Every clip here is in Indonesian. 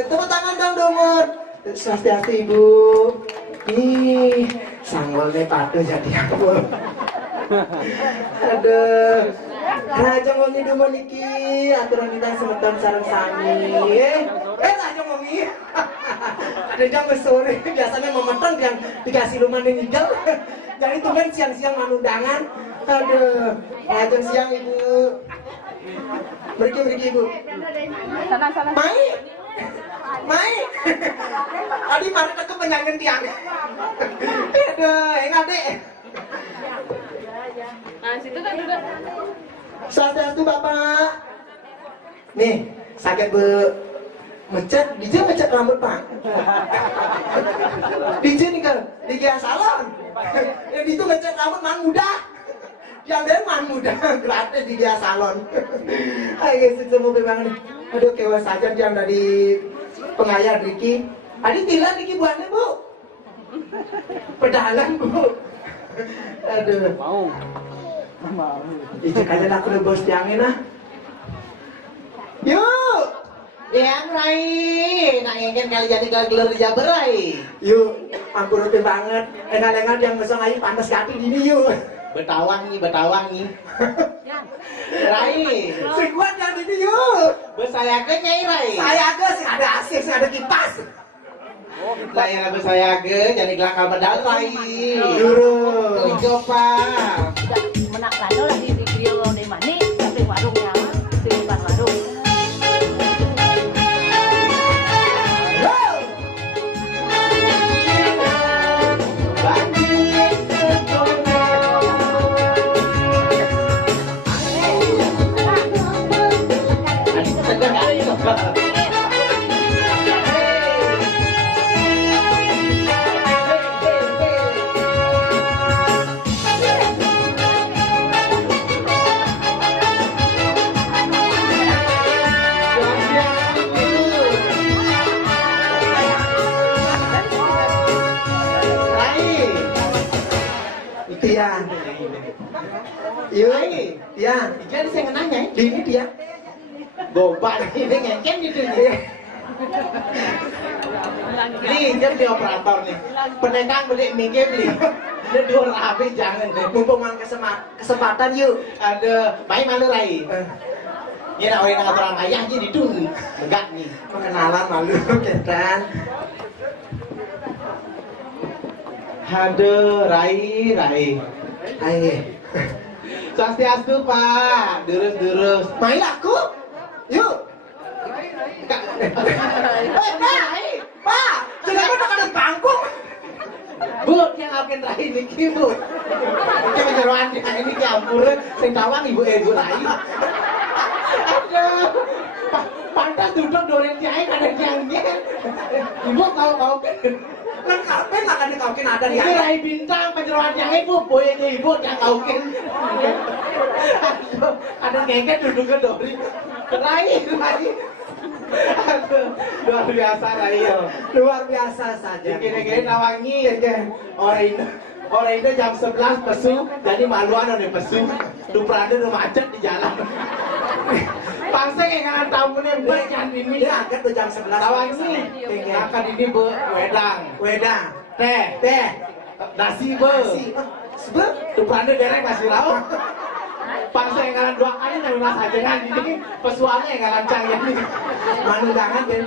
Tepuk tangan dong Domon. Swastiastu Ibu. Ih, sanggolnya patuh jadi aku. Aduh. Raja ngomi Domon iki aturan kita semeton sareng sami. Raja ngomi. Ada jam sore biasanya memeteng yang dikasih lumayan nigel. Jadi tumben siang-siang manundangan. Aduh, ngajeng siang Ibu. Meriki Ibu. Sana. Mai. Adi mari ke penyanyi tiang. Aduh, enak deh. Nah, situ kan juga. Swastiastu Bapak. Nih, sakit ngecat rambut Pak. DJ nih kan, DJ salon. Yang itu ngecat rambut man muda. Yang dia man muda, gratis DJ salon. Ayo semoga banget. Aduh kewas saja yang dari pengayar Riki. Adi tilan Riki buahnya Bu. Pedalang Bu. Aduh. Mau. Ijek aja aku udah bos tiangin ah. Yuk. Yang Rai, nak ingin kali jadi gelar di Jabar Rai. Yuk, ampun rutin banget. Enggak yang ngesong aja panas kaki gini yuk. Betawangi. Rai, Sekuat yang ini yuk. besayakeun nyai Rai. Saya ke sih ada AC, sih ada kipas. Saya besayakeun jadi gelakal medal Rai. Juru. Coba. Menak lano lagi di Rio de Mani, tapi warungnya di depan warung. Tiang. Yuk, Tiang. Jadi saya ngenanya, Di ini dia. goban ini ngeken gitu nih. Nih, dia di operator nih. Penendang beli minggir beli. Dia dua rapi jangan deh. Mumpung mang kesempatan yuk. Ada, baik malu Rai. Ya nak orang orang ayah jadi dun, enggak nih. Perkenalan malu ketan. Aduh, Rai. Ayo. Swastiastu Pak, durus. Main aku. Yuk. Pak, kenapa tak ada panggung? Bu, yang akan Rai niki Bu. Ini menyeruan ini campur, sing tawang ibu Rai. Aduh, pantas duduk doren tiai kadang tiangnya. Ibu kau kan. Lengkapin makanya kau kena ada di Ini Rai bintang penyeruan tiai Bu, boy ini ibu yang kau kan. Aduh, ada ngengket duduk ke dori. Rai. Aduh, luar biasa Rai. Luar biasa saja. Gini-gini nawangi orang itu jam 11 pesu, jadi maluan oleh pesu. Duprade udah macet di jalan. Pasti yang tamu nih jangan ini. Ya, kan tuh jam 11. Nawangi, akan ini wedang, teh, nasi Sebab Duprade derek nasi lauk. Pasti yang dua kali dari mas aja kan ini pesuannya yang lancang ya nih. manundangan kan.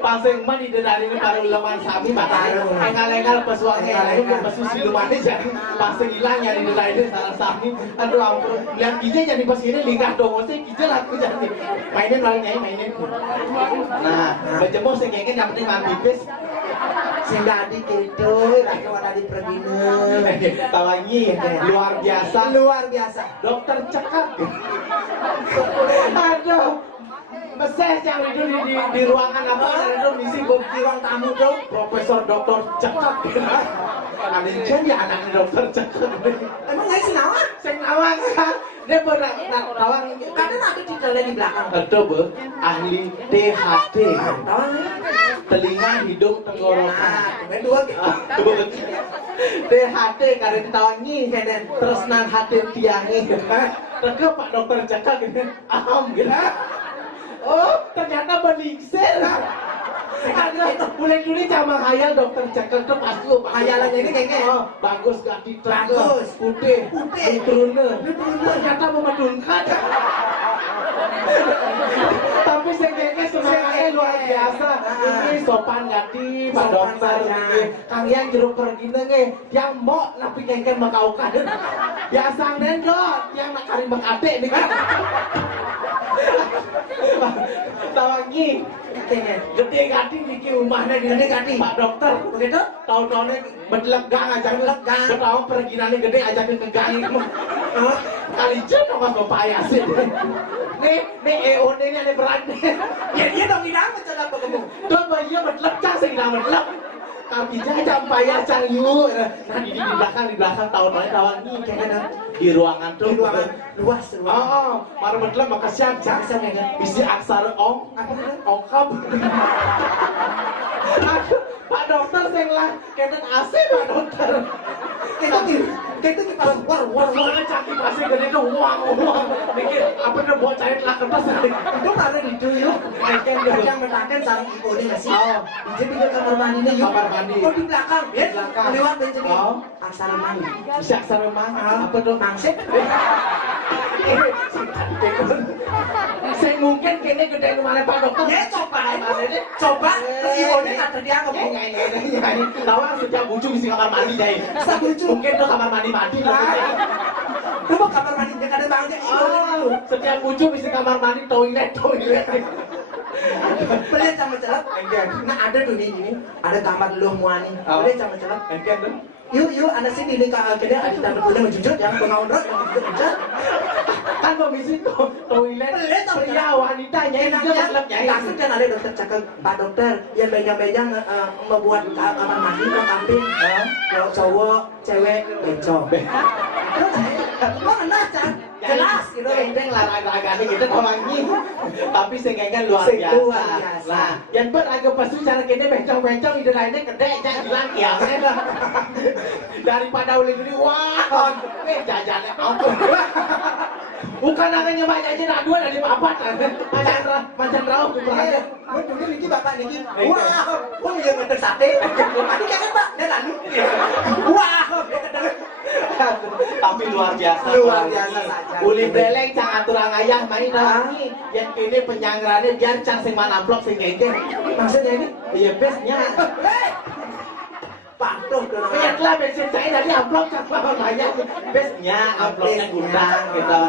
Paseng mah di dari ini baru leman sami makanya engal-engal pesuangnya yang pesu siluman jadi paseng hilang yang di dari salah sami. Aduh ampun, lihat kijnya jadi pas ini lingkar dong, sih kijnya aku jadi mainin mainin. Nah, berjemur sing ngengin yang penting mandi bis. Sing dadi kedo, lagi tadi pergine. Tawangi luar biasa. Dokter cekak. Aduh. Mesej yang itu di ruangan apa ada itu misi di ruang tamu tuh Profesor Dokter cekak. Ada jadi anaknya dokter cekak. Emang nggak sih nawang? Sing nawang kan dia pernah nawang Kadang ada di dalam di belakang. Betul bu, ahli THT. Nawang Telinga, hidung, tenggorokan. main dua. THT karena ditawangi terus nang hati tiangi. Rega Pak Dokter cekak gitu. Aham gitu. Oh, ternyata berlingsir. Mulai dulu jangan hayal dokter cakep tuh pasti Hayalannya ini kayaknya oh, bagus gak ditrak Bagus. putih turunnya Turunnya. ternyata memedunkan tapi kayaknya semangatnya luar biasa ini sopan gati Pak Sopan Dokter saja. ini Kang yang jeruk pergina nge yang mau tapi kayaknya makaukan biasa nendot yang nak kari makate nih kan tawangi Kayaknya. gede gati bikin rumahnya di Gede gati. Pak Dokter Begitu? tahun-tahunnya bedelak gang ajak Gang. bertahun perginannya gede ajakin ke gang Oh, kali jen dong mas bapak ayah sih nih EOD ini ada berat nih ya dia dong hilang macam apa kamu? tuh bayinya bedelak cang sih hilang bedelak kapinya jam payah cang yuk nah di belakang tahun-tahunnya tawan nih kayaknya di ruangan tuh Di ruangan luas ruangan. oh baru bedelak maka siap cang Siap, ya, kan? isi aksara ong Apa itu? ongkap aduh Pak Dokter saya lah kayaknya AC Pak Dokter Kayak itu kepala war. soalnya caki pasti gede tuh uang mikir apa udah buat cair lah kertas Itu ada di dulu. Yang menangkan sarang ibu ini nggak sih? Oh. Jadi ke kamar mandinya yuk. Kamar mandi. Oh di belakang. Di belakang. Lewat dan jadi. Oh. Aksara mandi. bisa aksara mana apa dong Nangsep. saya mungkin kini gede kemana Pak Dokter Ya coba. Ibu ini nggak terdiam kamu. tahu setiap ujung isi kamar mandi deh Setiap ujung. mungkin tuh kamar mandi Coba kamar mandinya kan ada bangnya. oh setiap ujung isi kamar mandi toilet Boleh sama celap. Nah ada tuh nih gini. Ada kamar lu muani. Boleh sama celap. engken tuh Yuk, anda sini di kede ada tanda punya menjujut yang pengaun rot yang menjujut. kan komisi toilet Toilet apa? pria wanitanya itu matlabnya Langsung kan ada dokter cakap Pak Dokter yang bejang-bejang membuat kamar mandi ke kambing. Kalau cowok, cewek, bencong. Mana Cak? Jelas gitu. Enteng larang-larangane gitu tawangi. Tapi senggengan luar Luar biasa. biasa. Lah, yang agak pasti cara kene bencong-bencong ide lainnya gede cak hilang kiamnya lah. Daripada uli gini wah, jajannya ampun. Bukan namanya banyak aja nak dua dari papat. Macam rauh tuh berada. Dulu Niki bapak Niki. Wah, kok dia ngetek sate? Tadi kan Pak, dia lalu. Wah, Tapi luar biasa. Luar biasa saja. Uli beleng cang aturang ayah main lagi. Yang kini penyangrannya biar cang sing mana amplop sing ngeke. maksudnya ini Iya bestnya. patuh tuh namanya. Lihatlah bensin saya dari amplop cang banyak. Bestnya amplopnya gudang gitu.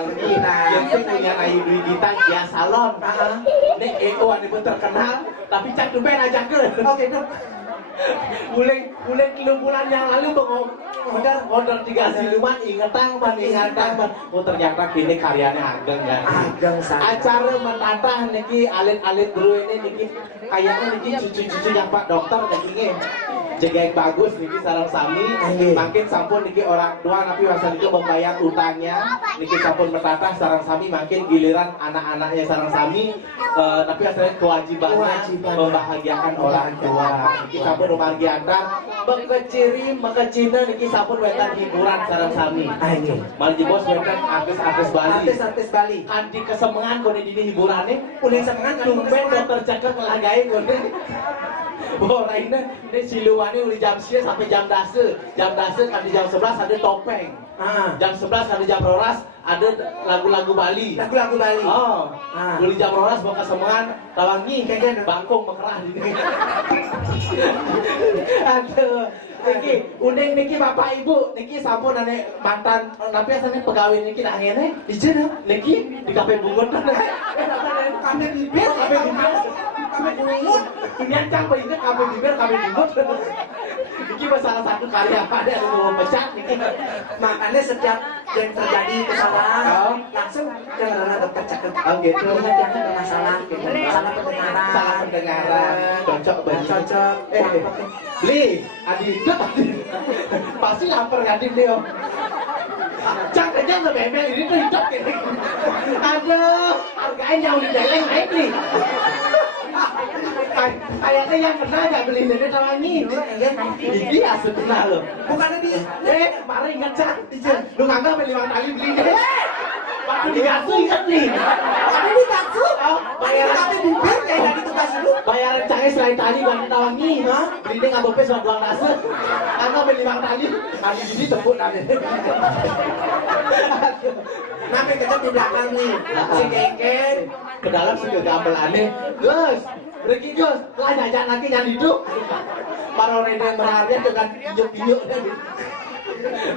Yang sing punya kayu duit kita dia salon. Nek Eko ane pun terkenal. Tapi cang dupen aja ke. Oke, dok. Mulai 3 bulan yang lalu order 3 siluman ingatan oh ternyata kini karyanya ageng ya Ageng saja. acara menatah niki alit-alit dulu ini niki kayaknya niki cucu-cucu yang Pak Dokter niki jaga yang bagus niki sarang sami makin sampun niki orang tua tapi masa itu membayar utangnya niki sampun menatah sarang sami makin giliran anak-anaknya sarang sami tapi asalnya kewajibannya membahagiakan orang tua niki sampun membahagiakan mekecina niki sampun wetan hiburan sarang sami malji bos wetan artis-artis Bali Artis Bali. kan di kesemengan kone di hiburannya Udah semangat kan tumben dokter cakep ngelagain kone oh lainnya ini siluannya udah jam 10 sampai jam 10 kan di jam 11 ada topeng jam 11 ada jam roras ada lagu-lagu Bali Lagu-lagu Bali. oh udah jam roras mau kesemengan tawangi kayaknya bangkong mekerah di sini aduh Niki, undeng niki bapak ibu, niki sampun ane mantan, tapi asalnya pegawai niki dah ngene, Dijana. niki di kafe bungut Kafe bibir, kafe bungut, kafe bungut. ini ancang apa ini kafe bibir, kafe bungut, niki salah satu karya apa ada yang mau pecat niki, Makanya setiap yang terjadi kesalahan langsung jangan dokter cakep. oh gitu, Jangan ada masalah, gitu. Salah pendengaran. salah pendengaran, cocok banget, Cocok. beli, adi pasti lapar kan dia. Cang aja nggak bebel ini tuh hidup gini. Aduh, harganya jauh di deleng naik nih. Kayaknya yang kena nggak beli dari tawangi. Ini asli kena loh. Bukannya dia. Marah ingat Cang. Lu nggak beli 5 kali beli deh. Waktu digasu ingat nih. Ada di bakso. Bayaran Kafe bibir kayak tadi tugas lu. bayaran Cang Jangan selain tali buat tawangi, ha? Ini nggak boleh suat buang nasi. Karena beli bang tali, tali jadi tepuk tadi. Nabi kecap di belakang nih. Si Keken. Ke dalam sudah gambar aneh. Gus, pergi Gus. Lah jajan lagi jangan hidup. Para orang yang berharga dengan injuk-injuk.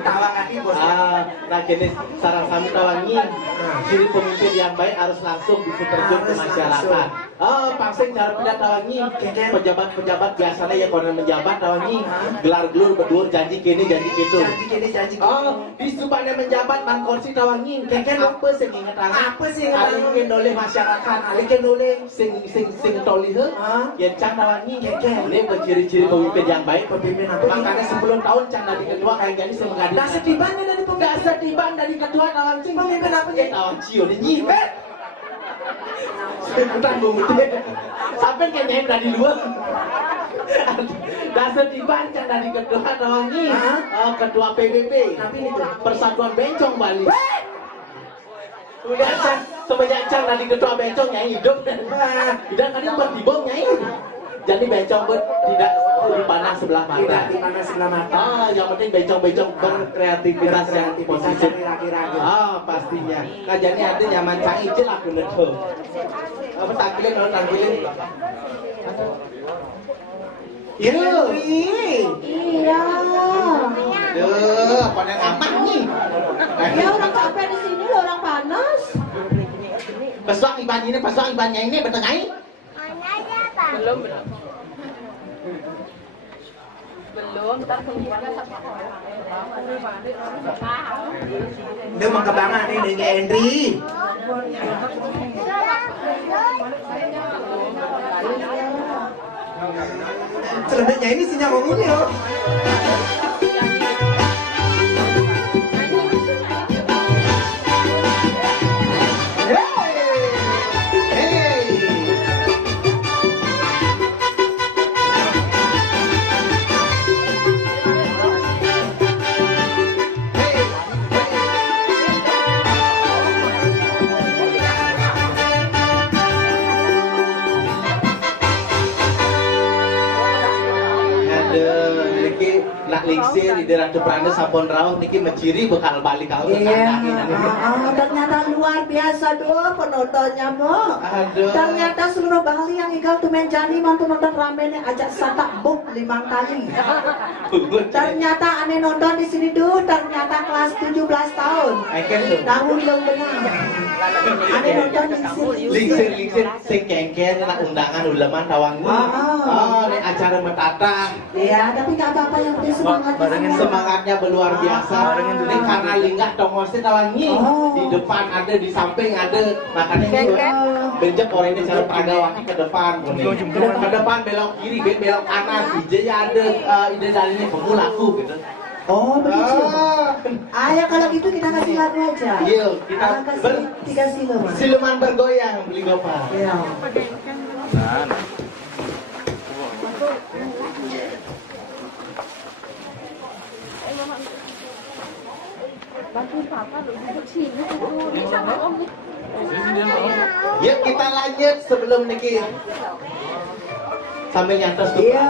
Tawang lagi bos. Nah gini, saran kami tawangi, ciri pemimpin yang baik harus langsung bisa terjun ke masyarakat. Pangsing cara pindah tawangi, pejabat-pejabat biasanya yang konon menjabat tawangi, gelar-gelur berdur janji kini janji gitu. Janji gini janji. Di supaya menjabat man kursi tawangi, keken apa sing inget Apa sih yang ingin oleh masyarakat, ingin oleh sing toli he, yang can tawangi, Keken. ini ciri-ciri pemimpin yang baik. Pemimpin apa? Makanya 10 tahun can dari kedua kayak gini sing mengadu. Dah setiban dari pemimpin. Gak setiban dari ketua kawan cing. Pemimpin apa nih? Kawan cio ni nyipet. Sebentar bung. Sampai kayaknya dari luar. Dah setiban can dari ketua kawan ni. Ketua PBB. Tapi ini tuh. Persatuan Bencong Bali. Udah can semenjak can dari ketua Bencong nyai hidup dan kan itu bertibong nyai. Jadi bencong tidak dipandang sebelah mata. Tidak dipandang sebelah mata. Yang penting bencong-bencong berkreativitas yang positif. Ragu-ragu. Pastinya. Nah jadi ada nyaman canggih je lah bener tuh. Apa tampilin kalau tampilin? Iya. Iya. Duh, panen aman nih. Ya orang capek di sini loh, orang panas. Pesok ibannya ini bertengahi. Belum, ntar keluarnya sama Dia mengkebangan nih dengan Henry. Sebenarnya ini sinyal ngomong ya. Nak lingsir di daerah Deprane sampun rawuh niki menciri bekal balik kau Iya, ternyata luar biasa doh penontonnya, Bu. Aduh. Ternyata seluruh Bali yang ikut tuh menjadi mantu nonton rame nih ajak satak buk 5 kali. Ternyata aneh nonton di sini tuh ternyata kelas 17 tahun. Eken tuh. Tahun yang benar. Aneh nonton di sini. Lingsir sing kengken nak undangan uleman tawangi. Ini acara metata. Iya, tapi gak apa-apa yang penting semangat. Semangatnya luar biasa. Ini karena linggah tongosnya tawangi. Di depan ada, di samping ada. Makanya ini benjek orang ini cara peragawaki ke depan. Ke depan belok kiri, belok kanan. DJ ada ide darinya pemulaku gitu. Oh begitu. Ya kalau gitu kita kasih lagu aja. Iya, kita kasih 3 siluman. Siluman bergoyang beli gopal. Iya. Yuk kita lanjut sebelum niki sambil nyantos tuh. Iya.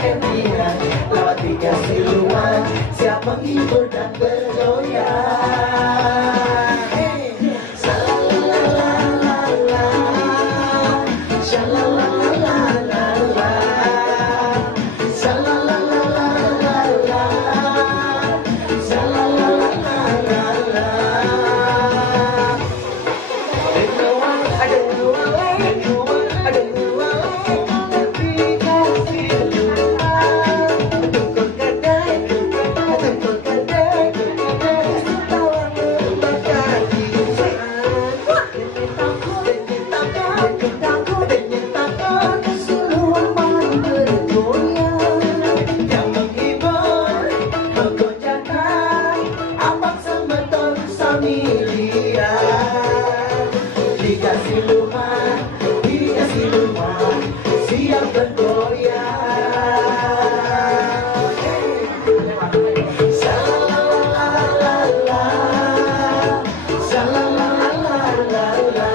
dia lewat tiga siluman siap menghibur dan bergoyang. Shalalalalala, shalalalalala, shalalalalala, shalalalalala. Dikasih luman, siap bergoyang. Shalalalalala, shalalalalala.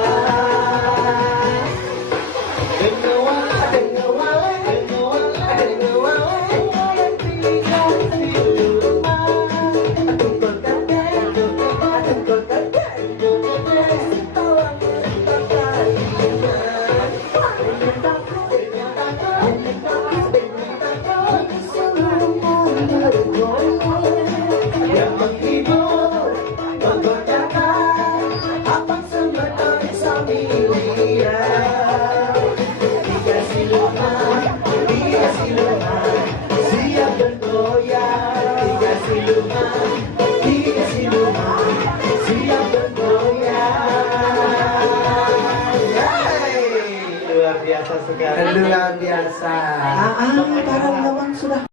Yang menghibur, menggodakan, abang semeton familia. Dikasih luman, siap bergoyang. Dikasih luman, siap bergoyang. Hey, luar biasa sekali. Luar biasa. Parang naman sudah